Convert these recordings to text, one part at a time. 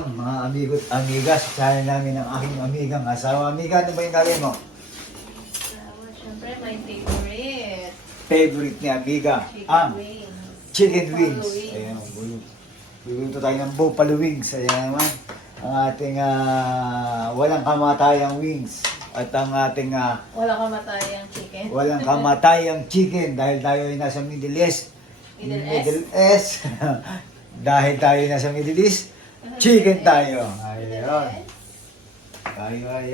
Welcome mga amigo at amigas sa channel namin ng aking amigang asawa. Amiga, ano ba yung gagawin mo? Siyempre, my favorite. Favorite ni amiga, Chicken ang wings. chicken Buffalo wings. Ayan, buluto tayo ng buffalo wings. Ayan naman, ang ating walang kamatayang wings. At ang ating Wala kamatayang chicken. walang kamatayang chicken dahil tayo ay nasa Middle East. Middle East. Dahil tayo nasa Middle East, chicken tayo. Ayun. Tayo ay,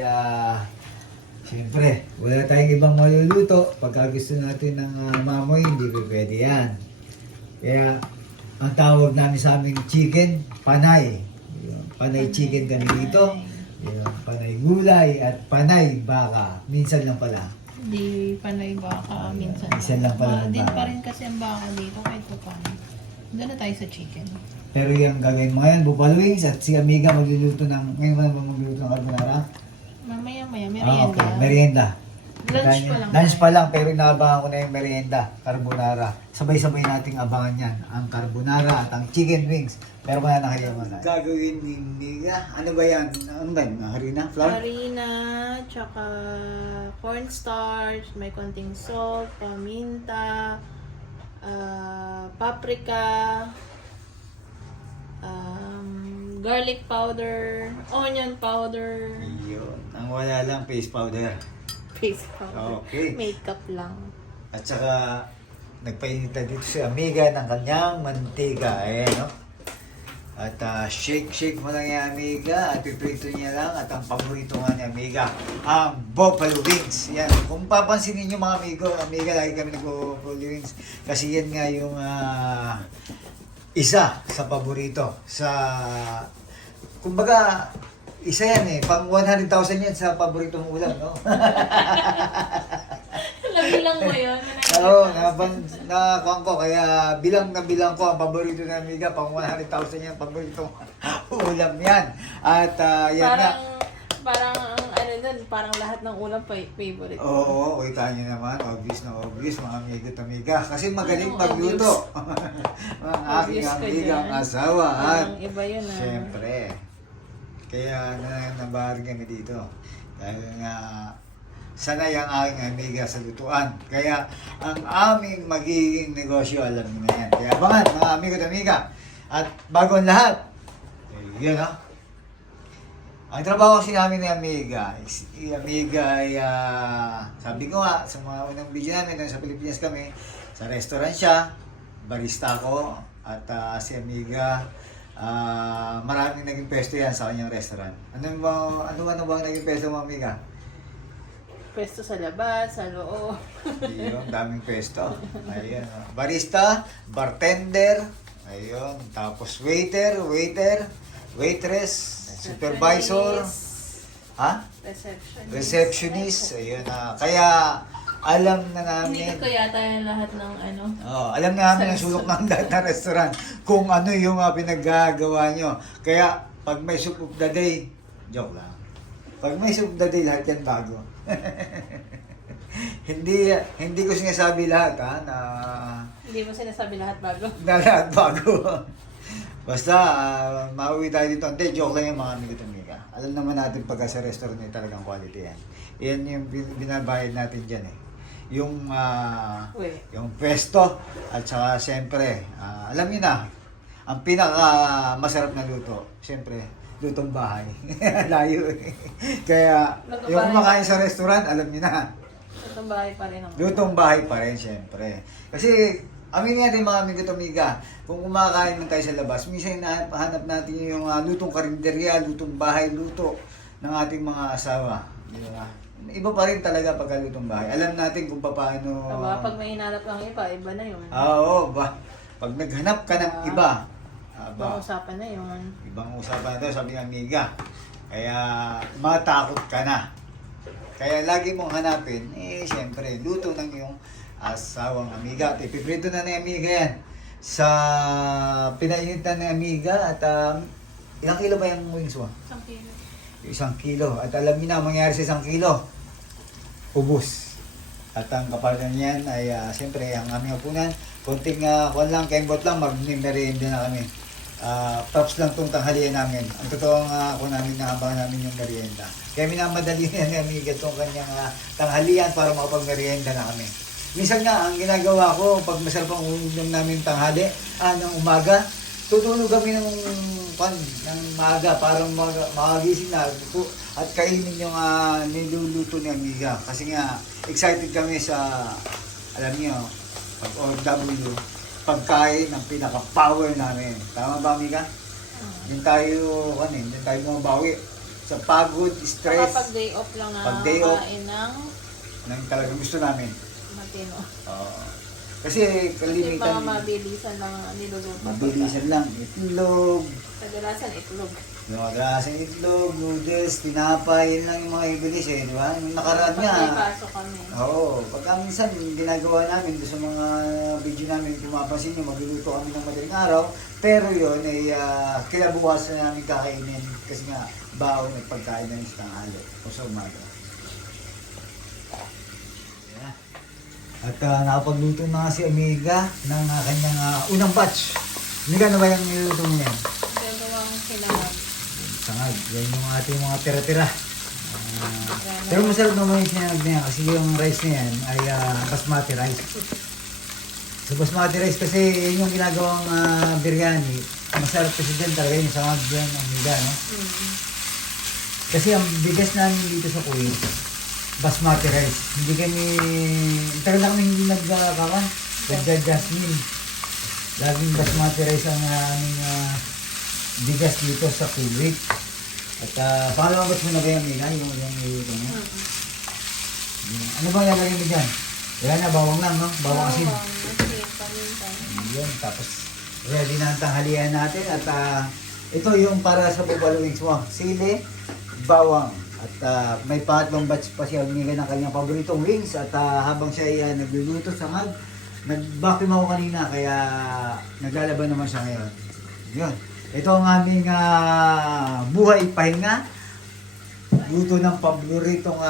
siyempre, wala tayong ibang maluluto. Pagka gusto natin ng mamoy, hindi ko pwede yan. Kaya, ang tawag namin sa aming chicken, panay. Ayun, panay chicken kami dito. Ayun, panay gulay at panay baka. Minsan lang pala. Hindi panay baka minsan. Minsan lang pala ang Din baka. pa rin kasi ang baka dito kahit pa paano. Doon na tayo sa chicken. Pero yung gagawin mo ngayon, buffalo wings at si Amiga magluluto ng, ngayon mo na ba magluluto ng carbonara? Mamaya, merienda. Okay, merienda. Lunch pa lang. Lunch pa lang, pero inaabangan ko na yung merienda, carbonara. Sabay-sabay nating abangan yan, ang carbonara at ang chicken wings. Pero wala na kayo mga gagawin ni Amiga. Ano ba yan? Ano ba yan? Harina? Flour? Harina, tsaka cornstarch, may konting salt, paminta, paprika, garlic powder, onion powder, Yun. Ang wala lang, face powder. face powder, Okay. makeup lang. At saka, nagpainit na dito si Amiga ng kanyang mantika. Ayan, no? At shake mo lang yung Amiga at piprito niya lang. At ang paborito nga ni Amiga, ang buffalo wings. Yan. Kung papansinin niyo mga Amiga, lagi kami nag-buffalo wings. Kasi yan nga yung isa sa paborito. Kumbaga, isa yan eh. Pang 100,000 yan sa paborito mong ulam, no? Nabilang mo yun? Oo, nakuha ko. Kaya bilang ko ang paborito ng Amiga. Pang 100,000 yan, paborito ulam yan. At yan nga. Parang ang ano dun, parang lahat ng ulam favorite. Oo, kita nyo naman. Obvious na obvious, mga amigo at amiga. Kasi magaling Anong magluto. Mga aking Obvious ka amigang dyan. asawa. At Parang iba yun siyempre. Kaya nabahagi kami dito. Dahil nga sanay ang aking amiga sa lutuan. Kaya ang aming magiging negosyo, alam niyo na yan. Kaya abangan mga amigo at amiga. At bago ang lahat, yun ha. Ang trabaho kasi namin ni Amiga, Amiga ay, sabi ko nga, sa mga unang video namin, sa Pilipinas kami, sa restaurant siya, barista ako, at si Amiga, maraming naging pwesto yan sa kanyang restaurant. Ano ba ang naging pwesto mo, Amiga? Pwesto sa labas, sa loob. Ayun, daming pwesto. Ayun, barista, bartender, ayun, tapos waiter, waitress, supervisor, ha? Receptionist, ayun na. Kaya alam na namin. Hindi ko yata yung lahat ng ano. Oh, alam na namin ang sulok ng lahat ng restaurant kung ano yung pinaggagawa nyo. Kaya pag may soup of the day, joke lang. Pag may soup of the day, lahat yan bago. hindi ko sinasabi lahat na Hindi mo sinasabi lahat bago. na lahat bago. Basta, mauwi tayo dito. Hindi, joke lang yung mga amigo at amiga. Alam naman natin pagka sa restaurant ay talagang quality yan. Yan yung binabayad natin dyan eh. Yung pesto at saka siyempre, alam niyo na, ang pinaka masarap na luto, siyempre, lutong bahay. Layo eh. Kaya, Lutong yung bahay. kumakain sa restaurant, alam niyo na. Lutong bahay pa rin ang Lutong bahay pa rin, siyempre. Kasi, aminin natin mga amigo at amiga, kung kumakain man tayo sa labas, minsan hinahanap natin yung lutong karinderya, lutong bahay, luto ng ating mga asawa. Di ba? Iba pa rin talaga pagka lutong bahay. Alam natin kung paano. Aba, pag may hinanap lang iba na yun. Oo, ba? Pag naghanap ka ng iba, Ibang usapan na yun. ibang usapan na to, sabi ng amiga. Kaya matakot ka na. Kaya lagi mong hanapin, siyempre, luto ng iyong asawang amiga. At ipiprito na ni amiga yan. Sa pinainitan ni amiga at ilang kilo ba yung wings mo? 1 kilo. 1 kilo. At alam niyo na, ang mangyari sa 1 kilo, ubus. At ang kapalan niyan ay siyempre ang aming hapunan, konting kwan lang, kembot lang, mag-merienda na kami. props lang tong tanghalian namin. Ang totoong ako namin nahabang namin yung merienda. Kaya minamadali na ni Amiga itong kanyang tanghalian para makapag-merienda na kami. Minsan nga, ang ginagawa ko, pag masarap ang ulam namin tanghali, ng umaga, tutulog kami ng maaga para makagising na at kainin yung niluluto ni Amiga. Kasi nga, excited kami sa, alam niyo, pag OFW, pagkain ang pinaka-power namin. Tama ba, Amiga? Hindi tayo mabawi. Sa pagod, stress, Kapag day off lang na Pag day off, kain ng nang talagang gusto namin. matino. Kasi Kasi kalimitan, mga mabilisan lang niluluto. mabilisan lang. Itlog, Kadalasan itlog. Yung itlog, noodles, tinapay, yun lang yung mga ibilis di ba? Yung nakaraan Pag nga. may pasok kami. Oo, pagka minsan ginagawa namin doon sa mga video namin, kung mapapansin nyo, magluluto kami ng madaling araw. Pero yun ay kinabukasan namin kakainin kasi nga baon at pagkain namin sa tanghali o sa umaga. Yeah. At nakapagluto na si Amiga ng kanyang unang batch. Amiga, ano ba yung niluto mo yan? Dalawang sinangag. Sangag, yan yung ating mga tira-tira. Pero masarap naman yung sinangag na yan kasi yung rice na yan ay basmati rice. So basmati rice kasi yun yung ginagawang biryani. Masarap kasi dyan talaga yung sangag dyan, Amiga, no? Kasi ang bigas namin dito sa Kuwait, basmati rice. Hindi kami, tagal na kami hindi nagja-jasmine. Laging basmati rice ang aming bigas dito sa Kuwait. At pangalawang batch mo na ba yung Amiga? Yung niluto mo? Ano bang ilalagay mo dyan? Wala na, bawang lang, no? Bawang asin. Yun, tapos ready na ang tanghalian natin. At ito yung para sa buffalo wings mo. Sili, bawang. At may pangatlong batch pa siya Amiga ng kanyang paboritong wings. At habang siya ay nagluluto sa mag, nag-vacuum ako kanina kaya naglalaban naman siya ngayon. Yun. Ito ang aming buhay pahinga. Luto ng paboritong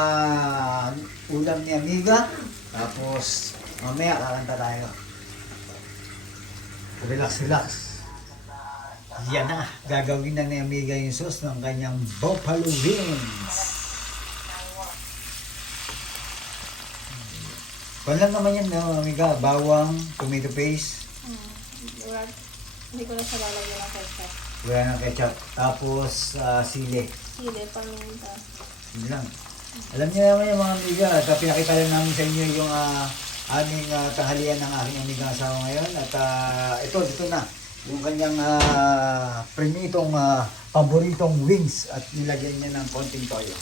ulam ni Amiga. Tapos mamaya kakanta tayo. Relax, relax. Yan na. Gagawin na ni Amiga yung sauce ng kanyang buffalo wings. Kung naman yan, no, Amiga. Bawang, tomato paste. Hindi ko na siya lalagyan ng ketchup. Wala ng ketchup. Tapos sili. Sili, paminta. Hindi lang. Alam niyo naman yung mga Amiga. At pinakita lang namin sa inyo yung aming tanghalian ng aking Amiga asawa ngayon. At ito, dito na. Yung kanyang primitong paboritong wings. At nilagyan niya ng konting toyo.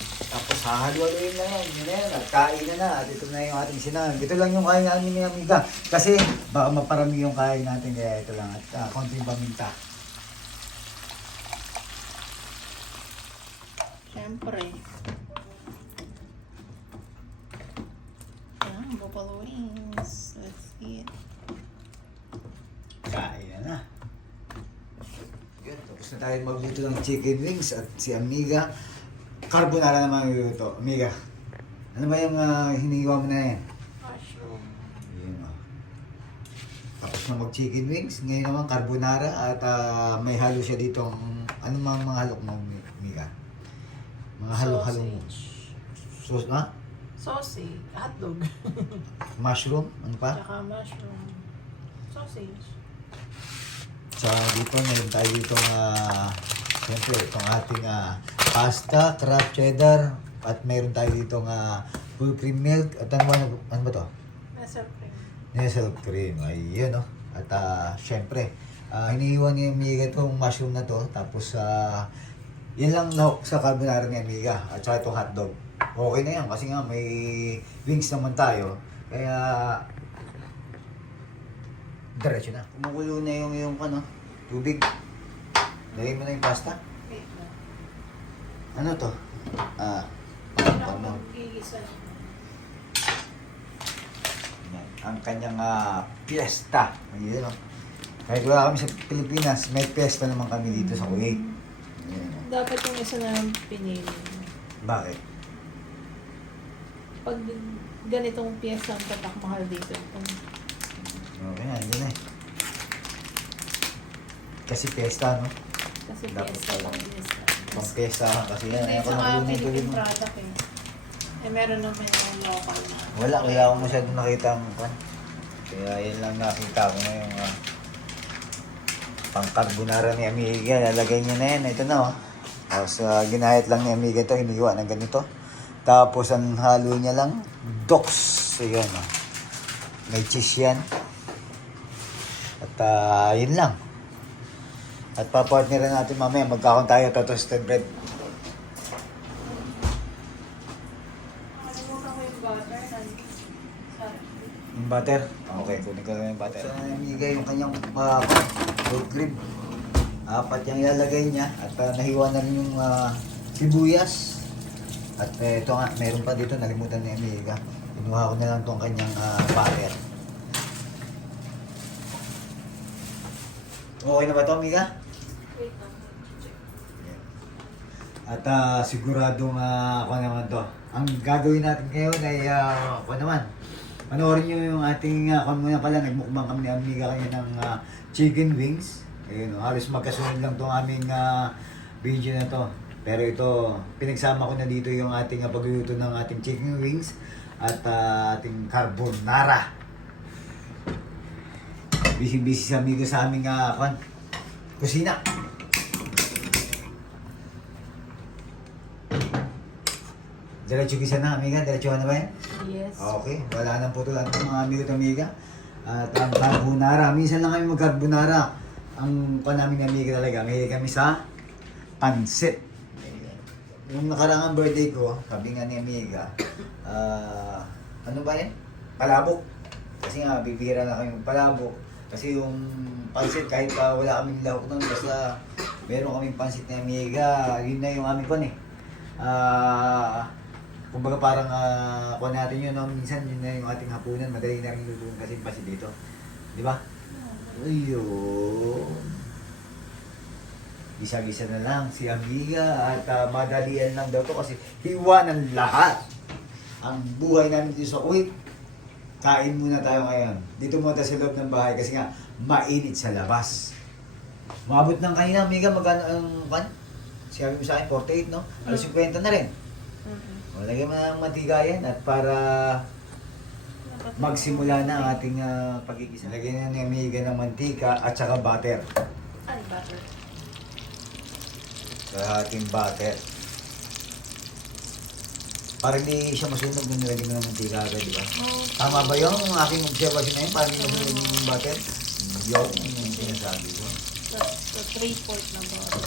Tapos hahalo-haloyin na yan. Yun na yan. At kain na. At ito na yung ating sinang. Ito lang yung kain namin ni Amiga. Kasi baka maparami yung kain natin. Kaya ito lang. At konting paminta. Siyempre. Yan, buffalo wings. Let's eat. Kain na. Yun, tapos na tayo magluto ng chicken wings. At si Amiga, carbonara naman yung luto. Amiga, ano ba yung hinihiwa mo na yan? Mushroom. Yun o. Tapos na mag-chicken wings. Ngayon naman carbonara. At may halo siya dito. Ano mga halok mo, Amiga? Mga halo-halo mo. Sauce na? Sausage. Hotdog. Mushroom? Ano pa? Tsaka mushroom. Sausage. So dito, meron tayo dito siyempre, itong ating pasta, crab cheddar, at meron tayo dito full cream milk, at ano ba to? Nestle cream. Nestle cream, ayun no. At siyempre, hinihiwa ni Amiga itong mushroom na to, tapos yan lang lahok sa carbonara ni Amiga, at saka itong hotdog. Okay na yan, kasi nga may wings naman tayo, kaya diretso na. Kumukulo na yung tubig. Lagay mo na yung pasta. Wait lang. Ano to? Ano? Gigisa. Yan. Ang kanyang piyesta. Ayun o. Kahit wala kami sa Pilipinas, may piyesta naman kami dito sa Kuwait. Ayan, o. Dapat yung isa na pinili. Bakit? Pag ganitong piyesa ang tatak mahal dito. Okay na, hindi na eh. Kasi pesta, no? Kasi Dapat fiesta pala. lang fiesta. Pang pesta kasi yan. Hindi, Ako saka nakuha ng Philippine tuloy mo. product eh. Eh, meron naman yung local na. Wala, kaya ako masyadong nakita ang kan. Kaya yan lang nakita ko na yung pang carbonara ni Amiga. Lalagay niya na yan. Ito na, oh. Tapos ginahit lang ni Amiga ito. Iniwa ng ganito. Tapos ang halo niya lang, Dox. Ayan, oh. May cheese yan. At yun lang. At papartneran natin mamaya. Magkakon tayo ito toasted bread. Nakalimutan ko yung butter. Sorry. Yung butter? Okay, kunin ko lang yung butter. Sa Amiga yung kanyang gold cream. Apat yung ilalagay niya. At nahiwa na rin yung sibuyas. At ito nga, meron pa dito. Nalimutan ni Amiga. Kinuha ko na lang itong kanyang butter. Okay na ba ito, Amiga? Wait lang. At siguradong ako naman to. Ang gagawin natin ngayon ay ako naman. Panoorin nyo yung ating, kung muna pala, nagmukbang kami ni Amiga kayo ng chicken wings. Ayun, halos magkasunod lang itong aming video na to. Pero ito, pinagsama ko na dito yung ating pagluluto ng ating chicken wings at ating carbonara. Busy-busy si Amiga sa aming kusina. Diretso gisa na, Amiga. Diretso na ba yan? Yes. Okay, wala nang putulan ng mga amigo at amiga. At ang carbonara, minsan lang kami mag-carbonara. Ang namin ni Amiga talaga, may kami sa pansit. Yung nakaraang birthday ko, sabi nga ni Amiga, ano ba yan? Palabok. Kasi nga, bibihira na kami palabok. Kasi yung pansit, kahit pa wala kaming lahok nun, basta meron kaming pansit ni Amiga, yun na yung aming pan eh. Kumbaga parang kuha natin yun, no? Minsan yun na yung ating hapunan, madali na rin lutuin kasi pasit dito. Di ba? Ayun. Gisa-gisa na lang si Amiga at madalian lang daw to kasi hiwa ng lahat. Ang buhay namin dito sa Kuwait, kain muna tayo ngayon. Dito muna tayo sa loob ng bahay kasi nga mainit sa labas. Maabot ng kanina, Amiga, magkano ang kan? Sabi mo sa akin, 48, no? Alas 50 na rin. O, lagyan mo na ng mantika yan at para magsimula na ang ating pagigisa. Lagyan na ni Amiga ng mantika at saka butter. Ay, butter. Sa ating butter. Para hindi siya masunog nung nilagyan mo ng mantika agad, di ba? Tama ba yung aking observation na yun? Para hindi masunog yung butter? Yun, yung sinasabi ko. So 3/4 na butter.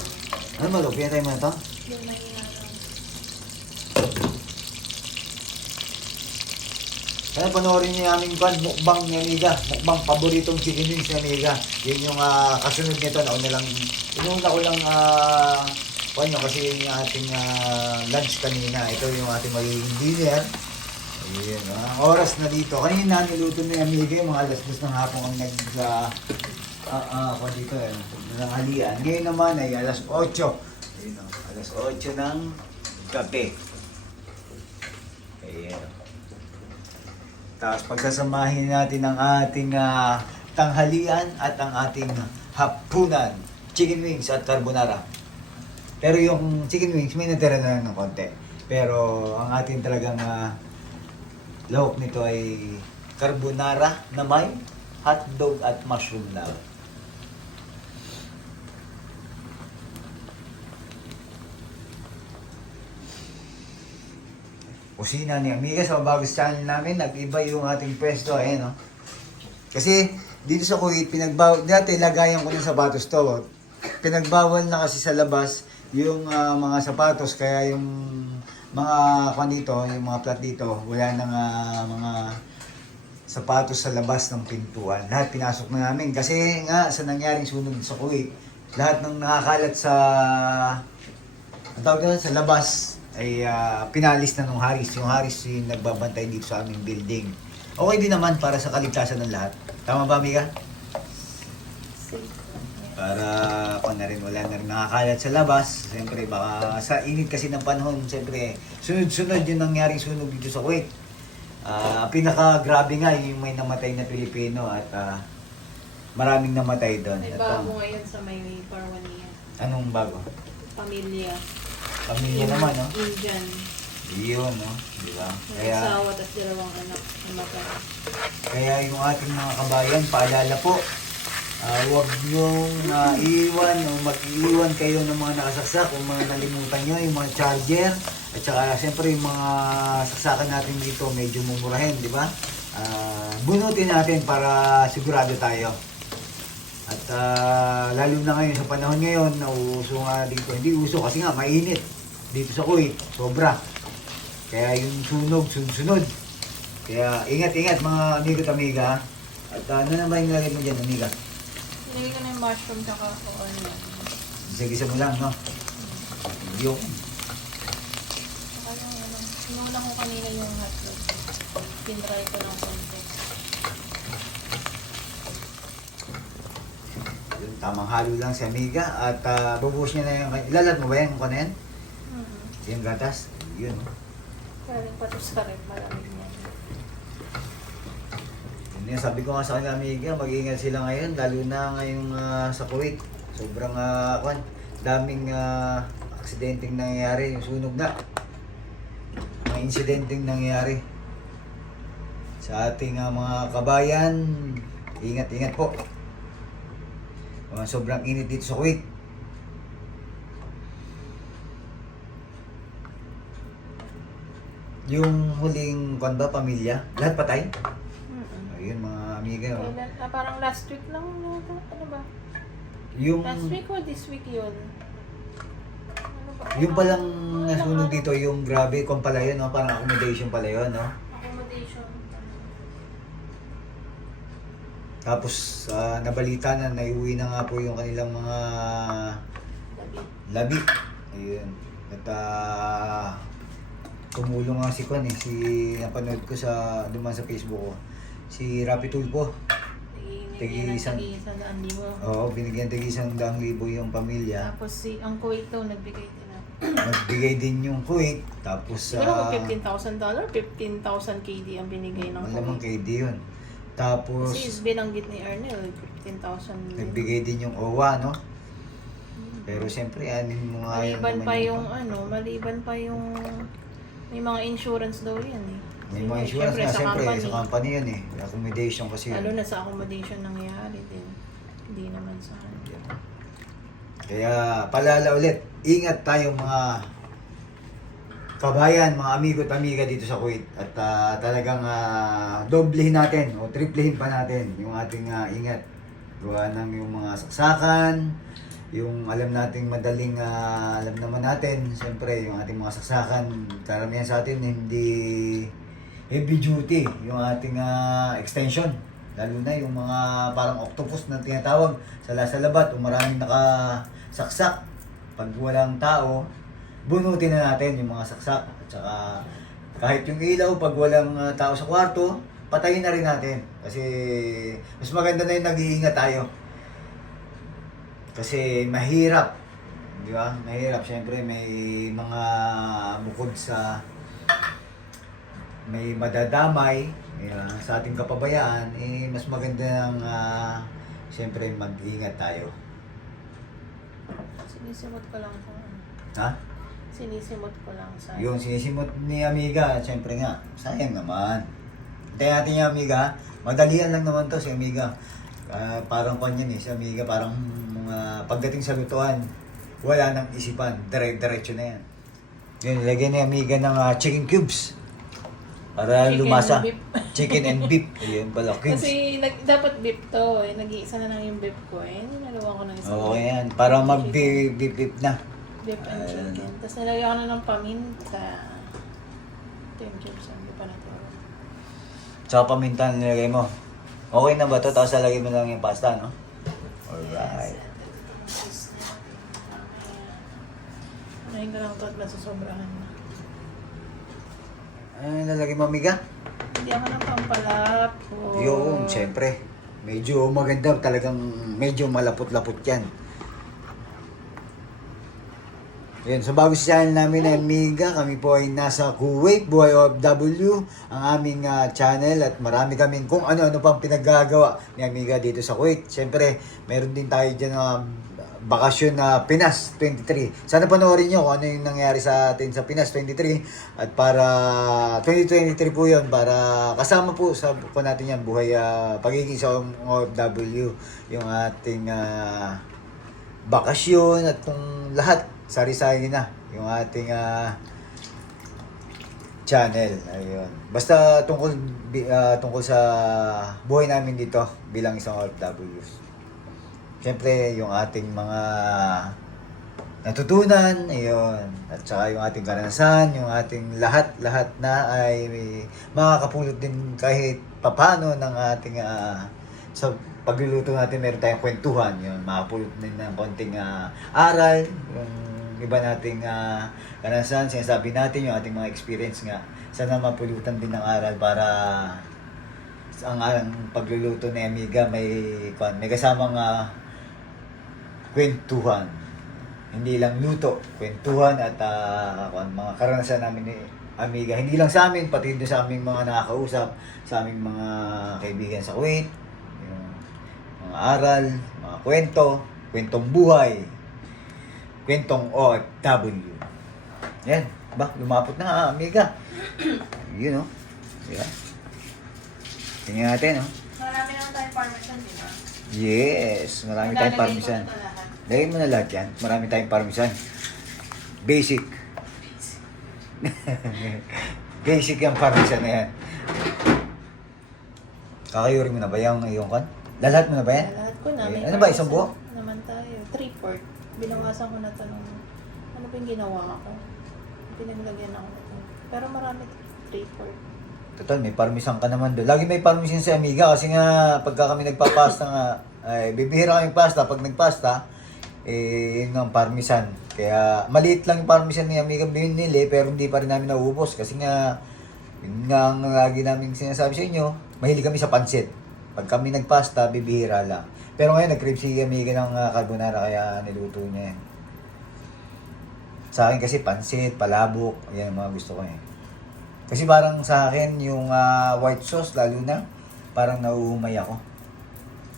Ano malo? Kaya tayo mo na ito? Yung nangyayari. Kaya panoorin niyo yung aming mukbang ni Amiga. Mukbang paboritong chicken wings ni Amiga. Yun yung kasunod nito. Nauna lang, inuna ko lang nyo kasi yun yung ating lunch kanina. Ito yung ating magiging dinner. Ayun, oras na dito. Kanina niluto ni Amiga yung mga alas 2 ng hapon ang dito ng halian. Ngayon naman ay alas 8. Ayun, alas 8 ng gabi. Ayun. Tapos pagsasamahin natin ang ating tanghalian at ang ating hapunan. Chicken wings at carbonara. Pero yung chicken wings may natira na lang ng konti. Pero ang ating talagang lahok nito ay carbonara na may hotdog at mushroom lang. Kusina ni Amiga sa Mabagos channel namin, nag-iba yung ating pwesto, no? Kasi dito sa Kuwait, dati lagayan ko ng sapatos to. Pinagbawal na kasi sa labas yung mga sapatos, kaya yung mga dito, yung mga plat dito, wala nang mga sapatos sa labas ng pintuan. Lahat pinasok na namin kasi nga sa nangyaring sunod sa Kuwait, lahat ng nakakalat sa sa labas ay pinalis na nung Haris. Yung Haris yung nagbabantay dito sa aming building. Okay din naman para sa kaligtasan ng lahat. Tama ba, Amiga? Para kung na rin, wala na rin nakakalat sa labas. Siyempre, baka sa init kasi ng panahon, siyempre, sunod-sunod yung nangyaring sunog dito sa Kuwait. Pinaka-grabe nga yung may namatay na Pilipino at maraming namatay doon. May Ito, bago ngayon sa may Parwania. anong bago? Pamilya. Pamilya naman, no? Indian. Yun, no? Di ba? May asawa at dalawang anak namatay. Kaya yung ating mga kabayan, paalala po, huwag niyong iwan o mag-iwan kayo ng mga nakasaksak o mga nalimutan nyo, yung mga charger. At saka siyempre yung mga saksakan natin dito medyo mumurahin, di ba? Bunutin natin para sigurado tayo. At lalo na ngayon sa panahon ngayon, nauuso nga dito. Hindi uso kasi nga mainit dito sa Kuwait, sobra. Kaya yung sunog, sunod. Kaya ingat-ingat mga amigo at amiga. At ano naman yung nilagay mo dyan, amiga? Nilagay ko na yung mushroom tsaka onion. Gisa-gisa mo lang, no? Yung Saka yung ano, sinula ko kanina yung hotdog. Pinry ko ng konti. yun, tamang halo lang si amiga. At bubuhos niya na yung... Ilalat mo ba yan kung ano yan? Yung gatas? Yun. Galing pa to sa rep, malamig niya. Yun, sabi ko nga sa kanila, amiga, mag-iingat sila ngayon, lalo na ngayong sa Kuwait. Sobrang daming aksidenteng nangyayari, yung sunog na. Mga insidenteng nangyayari. Sa ating mga kabayan, ingat-ingat po. Sobrang init dito sa Kuwait. Yung huling kwan ba, pamilya, lahat patay? Ayun mga amiga. Oh. Kailan, parang last week lang nata. Ano ba? Yung Last week o this week yun? Ano ba? yung palang nasunog dito, yung grabe, kung pala yun, no? Parang accommodation pala yun, no? Accommodation. Tapos nabalita na naiuwi na nga po yung kanilang mga labi. Ayun. At tumulong nga si Kwan si napanood ko sa duman sa Facebook ko. Si Rapi Tulpo. Tigi-isang Oo, binigyan tigi-100,000 yung pamilya. Tapos ang Kuwait daw nagbigay din na. Nagbigay din yung Kuwait. Tapos Siguro kung $15,000, 15,000 KD ang binigay ng malamang Kuwait. KD yun. Tapos Kasi binanggit ni Arnel, 15,000 din. nagbigay din yung OWA, no? Pero siyempre, anin mo nga yun Maliban naman pa yung maliban pa yung may mga insurance daw yan eh. May mga insurance Siyempre, nga, siyempre, company. sa company yan eh. Accommodation kasi Lalo yun. na sa accommodation nangyayari din. Hindi naman sa Kaya, palala ulit, ingat tayo mga kabayan, mga amigo at amiga dito sa Kuwait. At talagang doblehin natin o triplehin pa natin yung ating ingat. Gawa ng yung mga saksakan, yung alam nating madaling alam naman natin, siyempre yung ating mga saksakan, karamihan sa atin hindi heavy duty, yung ating extension. Lalo na yung mga parang octopus na tinatawag sa labat o maraming nakasaksak. Pag walang tao, bunutin na natin yung mga saksak. At saka kahit yung ilaw, pag walang tao sa kwarto, patayin na rin natin. Kasi mas maganda na yung nag-iingat tayo. Kasi mahirap, di ba? Mahirap. Siyempre may mga bukod sa may madadamay sa ating kapabayaan, mas maganda ng siyempre mag-ingat tayo. Sinisimot ko lang sa Ha? Sinisimot ko lang sa Yung sinisimot ni Amiga, siyempre nga, sayang naman. Hintayin natin yung Amiga, madalian lang naman to si Amiga. Parang kanyan si Amiga, parang pagdating sa lutuan, wala nang isipan, diretso na yan. Yun, nilagyan ni Amiga ng chicken cubes. Para Chicken lumasa. and beef. Chicken and beef. Ayun pala, cubes. Kasi dapat beef to eh. Nag-iisa na lang yung beef ko eh. Nalawa ko ng isang Oo, beef. yan. Para mag-beef na. Beef and Ayan. chicken. Tapos nilagyan ko na ng paminta. Ito yung chips. Hindi pa natin. Tsaka paminta nilagay mo. Okay na ba ito? Tapos lalagay mo lang yung pasta, no? Alright. Ngayon ko lang ito at nasusobrahan na. Ano lalagay mo, Amiga? Hindi ako ng pampalapot. Yun, syempre. Medyo maganda. Talagang medyo malapot-lapot yan. Yan, so bago sa channel namin na Amiga, kami po ay nasa Kuwait, Buhay OFW, ang aming channel at marami kaming kung ano-ano pang pinaggagawa ni Amiga dito sa Kuwait. Siyempre, meron din tayo dyan na bakasyon na Pinas 23. Sana panoorin nyo kung ano yung nangyari sa atin sa Pinas 23 at para 2023 po yun, para kasama po sa po natin yan, buhay pagiging sa OFW, yung ating bakasyon at kung lahat sari-sari na yung ating channel. Ayun. Basta tungkol sa buhay namin dito bilang isang OFW. Siyempre, yung ating mga natutunan, ayun. At saka yung ating karanasan, yung ating lahat na ay makakapulot din kahit papano ng ating sa pagluluto natin meron tayong kwentuhan, yun, makapulot din ng konting aral, yung iba nating karanasan, sinasabi natin yung ating mga experience nga. Sana mapulutan din ng aral para ang pagluluto ni Amiga may kasamang kwentuhan. Hindi lang luto, kwentuhan at mga karanasan namin ni Amiga. Hindi lang sa amin, pati din sa aming mga nakakausap, sa aming mga kaibigan sa Kuwait, yung mga aral, mga kwentong buhay, kwentong OFW. Yan, lumapot na nga, Amiga. Yun, no? Yeah. Tingnan natin, no? Marami naman tayong parmesan, di ba? Yes, marami tayong parmesan. Lagay mo na lahat yan. Marami tayong parmesan. Basic. Basic yung parmesan na yan. Kakayurin mo na ba yung iyong kan? Lahat mo na ba yan? Lahat ko na. Eh, May ano ba, isang buo? parmesan naman tayo. 3/4. Binawasan ko na ito nung ano pa yung ginawa ko. Pinaglagyan ako nito. Pero marami 3/4. Total, may parmesan ka naman doon. Lagi may parmesan si Amiga kasi nga pagka kami nagpapasta nga, ay bibihira kami pasta. Pag nagpasta, yun ang parmesan. Kaya maliit lang yung parmesan ni Amiga binili pero hindi pa rin namin nauubos kasi nga yun nga ang lagi namin sinasabi sa inyo, mahilig kami sa pansit. Pag kami nagpasta, bibihira lang. Pero ngayon nag-crave si Amiga ng carbonara kaya niluto niya yan. Sa akin kasi pansit, palabok, yan ang mga gusto ko eh. Kasi parang sa akin, yung white sauce, lalo na, parang nauumay ako.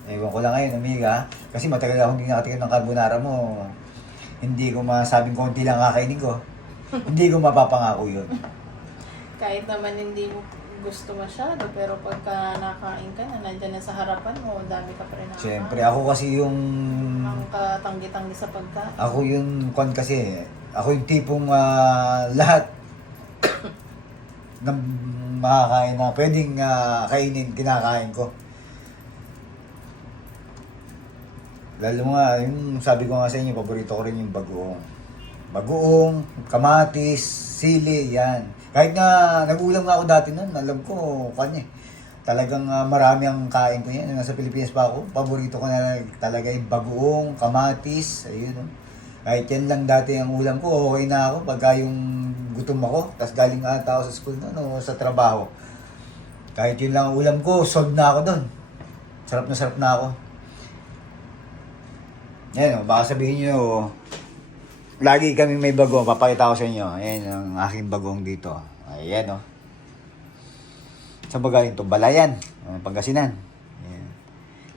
Ewan ko lang ngayon, Amiga. Kasi matagal akong hindi nakatikim ng carbonara mo. Hindi ko masabing konti lang kakainin ko. Hindi ko mapapangako yun. Kahit naman hindi mo gusto masyado, pero pagka nakain ka na, nandyan na sa harapan mo, dami ka pa rin nakakain. Siyempre, ako kasi yung... Ang katanggi-tanggi sa pagkain. Ako yung kasi. Ako yung tipong lahat ng makakain na pwedeng kainin, kinakain ko. Lalo nga, yung sabi ko nga sa inyo, paborito ko rin yung bagoong. Bagoong, kamatis, sili, yan. Kahit nga nagulam nga ako dati nun, alam ko, kanya. Talagang marami ang kain ko yan. Nasa Pilipinas pa ako, paborito ko na talaga yung bagoong, kamatis, ayun. No? Kahit yan lang dati ang ulam ko, okay na ako. Pagka yung gutom ako, tapos galing ata ako sa school no, sa trabaho. Kahit yun lang ang ulam ko, solve na ako doon. Sarap na ako. Yan, baka sabihin nyo, lagi kami may bagong, papakita ko sa inyo. Ayan ang aking bagong dito. Ayan, o. Saan ba galing ito? Balayan, Pangasinan. Ayan.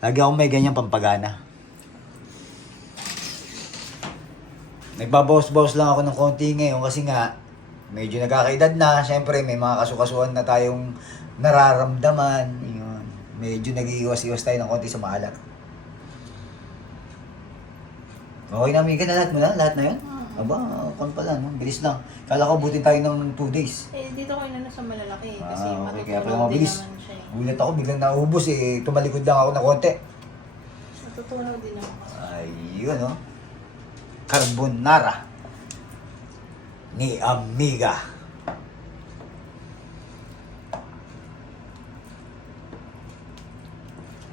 Lagi akong may ganyang pampagana. Nagbabawas-bawas lang ako ng konti ngayon kasi nga, medyo nagkakaedad na. Siyempre, may mga kasukasuhan na tayong nararamdaman. Yun. Medyo nag-iiwas-iwas tayo ng konti sa maalat. Okay na, Amiga, na lahat mo na? Lahat na yun? Aba, kung pala, no? Bilis lang. Kala ko butin tayo ng 2 days. Eh, dito ko inano sa malalaki kasi Okay, kaya pala matutunaw din mabilis. naman siya eh. Gulat ako, biglang naubos eh. Tumalikod lang ako ng konti. Matutunaw din naman kasi. Ayun, no? Carbonara ni Amiga.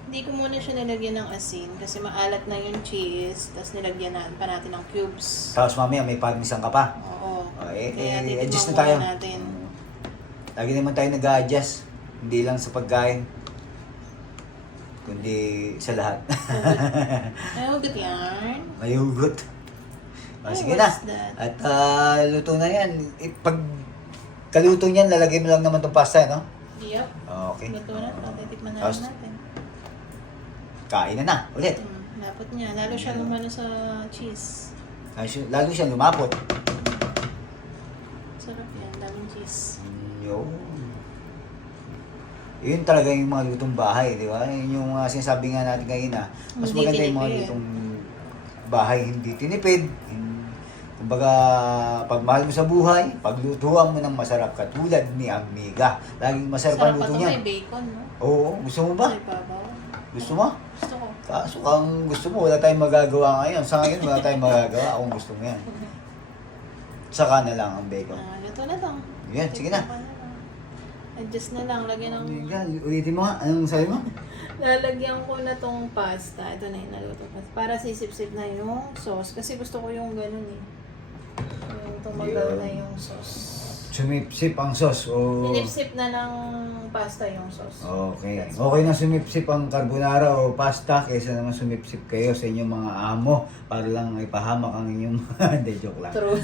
Hindi ko muna siya nilagyan ng asin kasi maalat na yung cheese, tapos nilagyan na pa natin ng cubes. Tapos mamaya may parmesan ka pa. Oo. Kaya titikman adjust na muna tayo. natin. Lagi naman tayo nag-a-adjust. Hindi lang sa pagkain. Kundi sa lahat. Ay, hugot yan. May hugot. Ay, sige na. what's that? At luto na yan. Pag kaluto niyan, lalagay mo lang naman itong pasta, no? Yup. Okay. Luto na. Titikman na Tapos, lang natin. kain na ulit. Dapat niya. Lalo siya lumano sa cheese. Lalo siya lumapot. Sarap yan. Daming cheese. Yun. Yun talaga yung mga lutong bahay, di ba? Yun yung sinasabi nga natin kanina. Mas Hindi maganda yung mga tinipid. lutong bahay, hindi tinipid. Kumbaga, pagmahal mo sa buhay, paglutuan mo ng masarap katulad ni Amiga. Laging masarap ang Sarap pa luto ito. niya. May bacon, no? Oo, gusto mo ba? May babaw. Gusto mo? Gusto ko. Kaso kung gusto mo, wala tayong magagawa ngayon. Sa ngayon, wala tayong magagawa kung gusto mo yan. Saka na lang ang bacon. Luto na lang. Yan, sige na. Titikman lang. Adjust na lang. Lagyan ng... Amiga, ulitin mo nga. Anong sabi mo? Lalagyan ko na tong pasta. Ito na yung naluto ko. Para sisip-sip na yung sauce. Kasi gusto ko yung ganun eh. Yung tumagal na yung sauce. Sumipsip ang sauce o... Sinipsip na ng pasta yung sauce. Okay. That's Okay na sumipsip ang carbonara o pasta kaysa naman sumipsip kayo sa inyong mga amo para lang ipahamak ang inyong mga... Hindi, joke lang. True.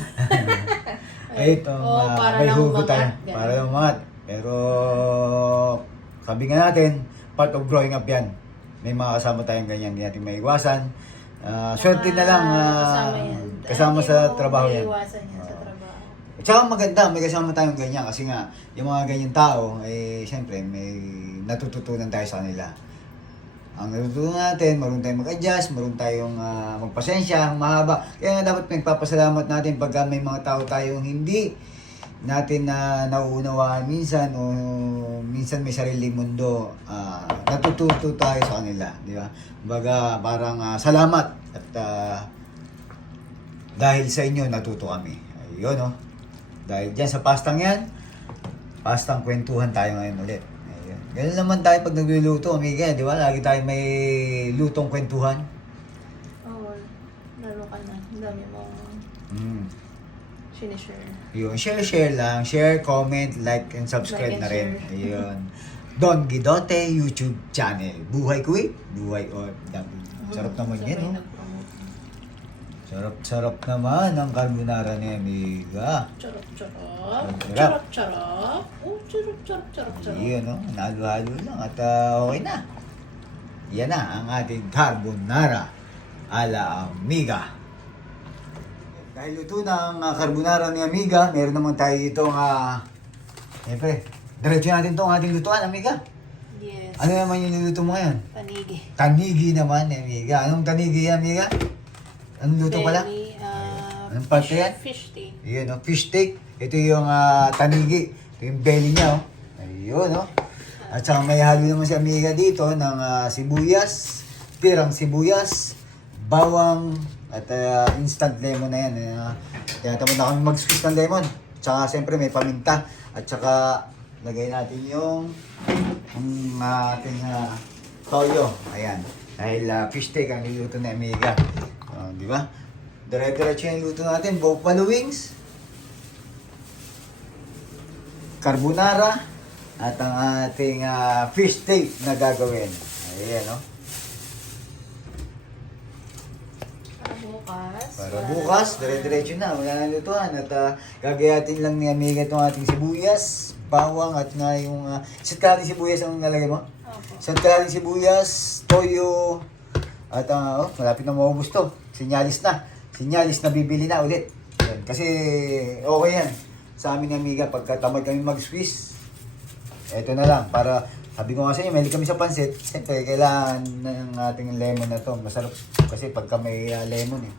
Ay, ito, para may lang hugot umangat, tayo. ganun. Para lang umangat. Pero, sabi nga natin, part of growing up yan. May mga kasama tayong ganyan, hindi natin maiwasan. Swerte na lang kasama yan. kasama Hindi sa mo trabaho yan. maiiwasan yan sa trabaho. At saka maganda, may kasama tayong ganyan kasi nga, yung mga ganyan tao, eh, siyempre, may natututunan tayo sa kanila. Ang natutunan natin, marunong tayong mag-adjust, marunong tayong magpasensya, mahaba. Kaya nga dapat magpapasalamat natin pagka may mga tao tayong hindi natin na nauunawaan minsan o minsan may sariling mundo, natututo tayo sa kanila, di ba? Baga parang salamat at dahil sa inyo natuto kami. Ayun, no? Dahil dyan sa pastang yan, pastang kwentuhan tayo ngayon ulit. Ayun. Ganun naman tayo pag nagluluto, amiga, di ba? Lagi tayo may lutong kwentuhan. Oo. Lalo ka na. Ang dami mo sinishare. Yun, share lang. Share, comment, like, and subscribe Like and na rin. share. Ayun. Don Guidote YouTube channel. Buhay Kuwait, Buhay OFW. Sarap naman yan, Sabay no? nag-promote. Sarap naman ang carbonara ni Amiga. Charap. Sarap. Charap. Oh, charap. Ayun, no? Nalo-halo lang at okay na. Yan na ang ating carbonara ala Amiga. Dahil luto na ang carbonara ni Amiga, meron naman tayo itong siyempre, diretso natin itong ating lutuan, Amiga. Yes. Ano naman yung niluto mo ngayon? Panigi. Tanigi naman, Amiga. Anong tanigi, Amiga? Anong luto pala? Belly, Anong parte yan? Fish steak. Ayun, no? Fish steak. Ito yung tanigi. Ito yung belly niya, oh. Ayun, no? At saka may halo naman si Amiga dito ng sibuyas, tirang sibuyas, bawang, at instant lemon na yan. Kaya tamad na kami mag-squeeze ng lemon. Tsaka siyempre may paminta. At saka lagay natin yung ating toyo. Ayan. Dahil fish steak ang niluto ni Amiga. Di ba? Dire-diretso yung luto natin. Buffalo wings, carbonara, at ang ating fish steak na gagawin. Ayan, no? Para bukas, dire-diretso na. Wala na lutuan. At gagayatin lang ni Amiga itong ating sibuyas, bawang, at nga yung isa't kalating sibuyas ang nalagay mo. Opo. Isa't kalating sibuyas, toyo, at malapit na maubos to. Sinyalis na. Sinyalis na bibili na ulit. Yan. Kasi okay yan. Sa amin ni Amiga, pagka tamad kami mag-squeeze, eto na lang. Para, sabi ko nga sa inyo, mahilig kami sa pansit. Siyempre, kailangan ng ating lemon na to. Masarap kasi pagka may lemon eh.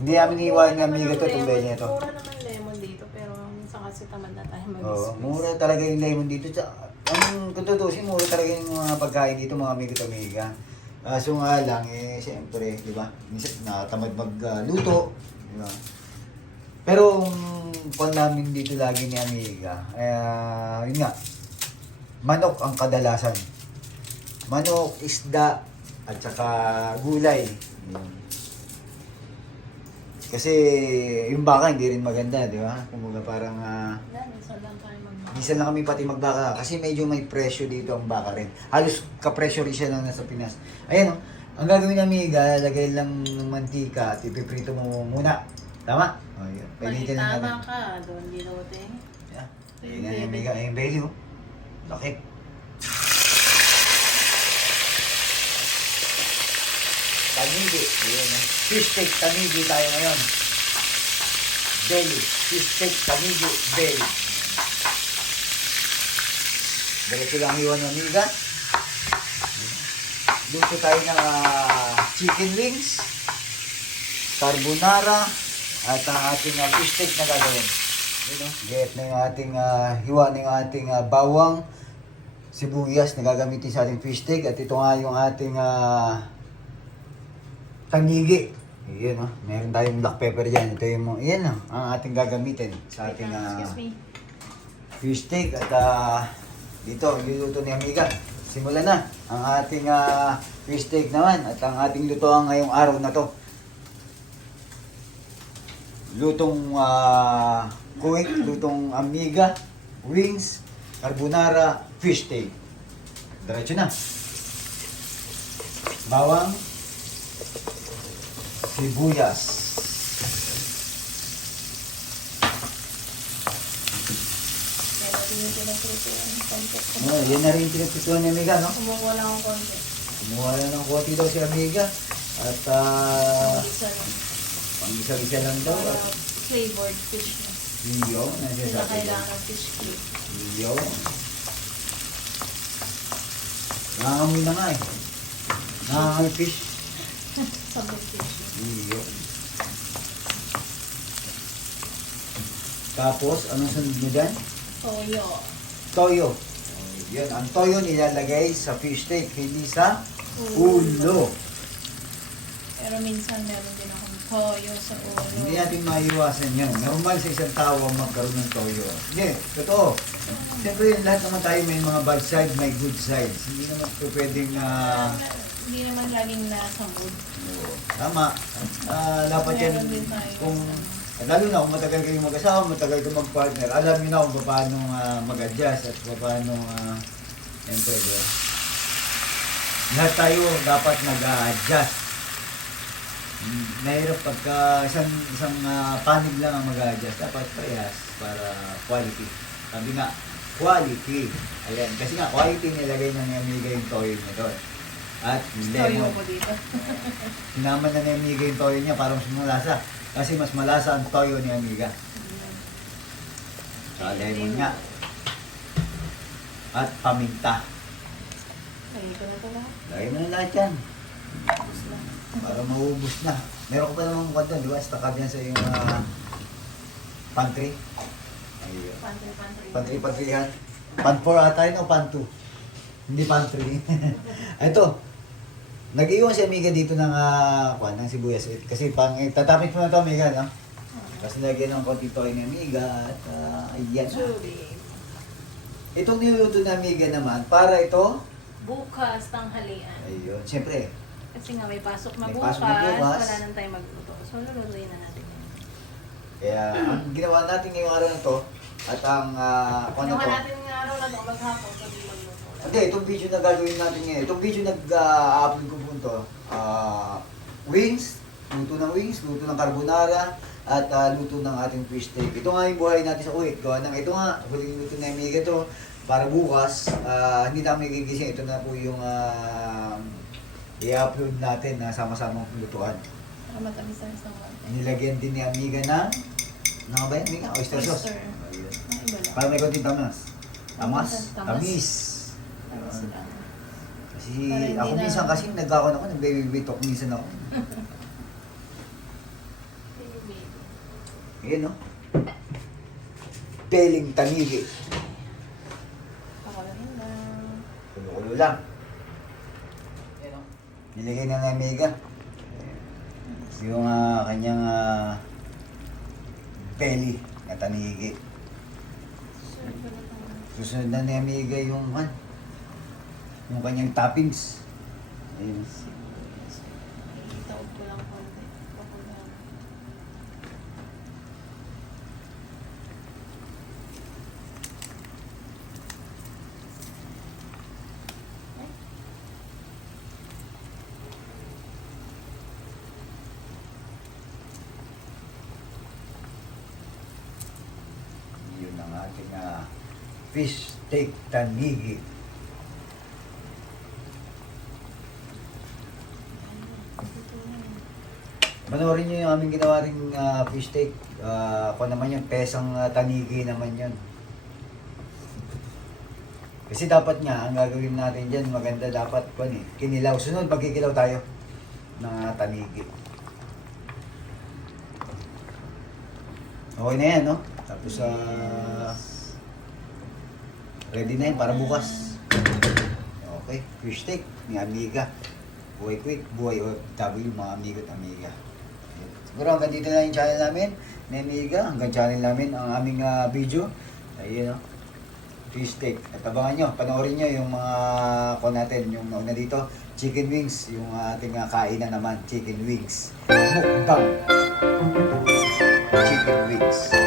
Hindi namin iiwan ni Amiga to, tumbay niya to. Mura naman lemon dito, pero minsan kasi tamad na tayo Oo, mag-squeeze. mura talaga yung lemon dito. Ang tututusin, mura talaga yung mga pagkain dito, mga Amiga to Amiga. So nga lang, siyempre, di ba? Minsan nakatamad magluto. Di ba? Pero, kung namin dito lagi ni Amiga, yun nga, manok ang kadalasan. Manok, isda, at saka gulay. Yun. Kasi yung baka hindi rin maganda, di ba? Kumbaga parang Minsan lang tayo mag-squeeze. minsan lang kami pati magbaka kasi medyo may presyo dito ang baka rin. Halos kapresyo rin siya lang nasa Pinas. Ayan, Ang gagawin na amiga, lagay lang ng mantika at ipiprito mo muna. Tama? O, yun. Pilitin lang natin. Tama ka, Don Gilote. Yeah. Ayun na yung amiga. Ayun, belly, oh. Laki. Tanigi. Ayun, eh. Fish steak, tanigi tayo ngayon. Belly. Fish steak, tanigi, belly. Diretso lang iwan ng amiga. Luto tayo ng chicken wings, carbonara, at ang ating fish steak na gagawin. Get na yung ating hiwa na yung ating bawang, sibuyas na gagamitin sa ating fish steak. At ito nga yung ating tanigi. Yan, meron tayong black pepper dyan. Ito yung yan, ang ating gagamitin sa ating Excuse me. fish steak. At dito, luluto ni amiga. Simulan na ang ating fish steak naman at ang ating lutoan ngayong araw na to. Lutong kuwik, lutong amiga, wings, carbonara, fish steak. Diretso na. Bawang, sibuyas. Yung pinaprito yung konti. Yan na rin yung pinagpituan ni amiga, no? Kumuha lang ang konti. Kumuha na ng konti daw si amiga. At Isa lang. pang-isa-isa lang daw. Para At flavored fish na. iyo, Hindi na nasisabi. kailangan ng fish cube. Iyo. Nangangamoy na nga eh. Nangangamoy fish. Sabog fish. Iyo. Tapos, anong sunod mo dyan? Toyo. Toyo. Yan, ang toyo nilalagay sa fish steak, hindi sa ulo. Pero minsan meron din akong toyo sa ulo. Hindi natin maiwasan yun. Normal sa isang tao ang magkaroon ng toyo. Hindi, totoo. Siyempre, lahat naman tayo may mga bad side, may good sides. Hindi naman ito pwedeng Hindi naman laging nasa mood. tama. Dapat yan, Meron din tayo. kung, lalo na kung matagal kayong mag-asawa, matagal kayong mag-partner, alam niyo na kung paano mag-adjust at paano, siyempre, lahat tayo dapat mag-adjust. Nahirap pagka isang panig lang ang mag-adjust. Dapat parehas para quality. Sabi nga, quality. Ayan, kasi nga quality nilagay na ni amiga yung toyo niya doon. At Toyo lemon. ko dito. Hinaman na ni amiga yung toyo niya para mas malasa. Kasi mas malasa ang toyo ni amiga. Sa lemon nga. At paminta. Lagay ko na ito lahat. Lagay mo na lahat yan. Tapos lang. Para maubos na. Meron ko pa namang kwento, di ba? Stakab yan sa iyong pantry. Ayun. Pantry yan. Pan 4 ata yun o pan 2? Hindi pantry. Ito. Nag-iwan si amiga dito ng ng sibuyas. Kasi tatapit mo na ito amiga, no? Kasi lagyan ng konti toy ni amiga at ayan. Chubby. Itong niluluto na amiga naman, para ito, Bukas, tanghalian. ayun, siyempre, Kasi nga may pasok na May bukas, pasok na bukas. wala nang tayo magluto. So, lulutuin na natin yan. kaya ang ginawa natin ngayong araw na to, at ang, kung ano Ginawa to, natin ng araw na ito, maghapon, pwede magluto. hindi, itong video na gagawin natin ngayon, itong video nag-upload ko po ito, wings, luto ng wings, luto ng carbonara, at luto ng ating fish steak. Ito nga yung buhay natin sa Kuwait. Gawa ng ito nga, huling luto na amiga to, para bukas, hindi na kami gigising. Ito na po yung i-upload natin na sama-samang lutuan. Para matamis-tamis ng konti. Nilagyan din ni amiga ng, ano ba yan amiga? Oyster sauce. Oyster. Ayun. Ang iba lang. Para may konting tamas. Tamas? Tamas. Tamis. Tamis lang. Kasi Para hindi ako na- minsan kasi nagkakaroon ako, nag-baby talk minsan ako. Ayan no? Peling tanigi. Pakalahin lang. Kumukulo lang. Ayan no? Nilagay na ng amiga. Yung kanyang belly na tanigi. Sure ko na tayo. Susunod na ni amiga yung kanyang toppings. Ayun. Itawag ko lang konti. Pakulahan. ating fish steak tanigi. Manoorin nyo yung aming ginawa ring fish steak. Ako naman yun, pesang tanigi naman yun. Kasi dapat nga, ang gagawin natin dyan, maganda dapat kinilaw. Sunod, magkikilaw tayo ng tanigi. Okay na yan, no? Tapos, ready na yan para bukas. Okay, fish steak ni Amiga. Buhay quick, buhay OFW, mga amigo at amiga. Siguro hanggang dito na yung channel namin ni Amiga. Hanggang channel namin ang aming video. Ayun, no? Fish steak. At abangan nyo, panoorin nyo yung mga natin, yung nauna dito, chicken wings, yung ating kainan naman, chicken wings. Mukbang. Chicken wings.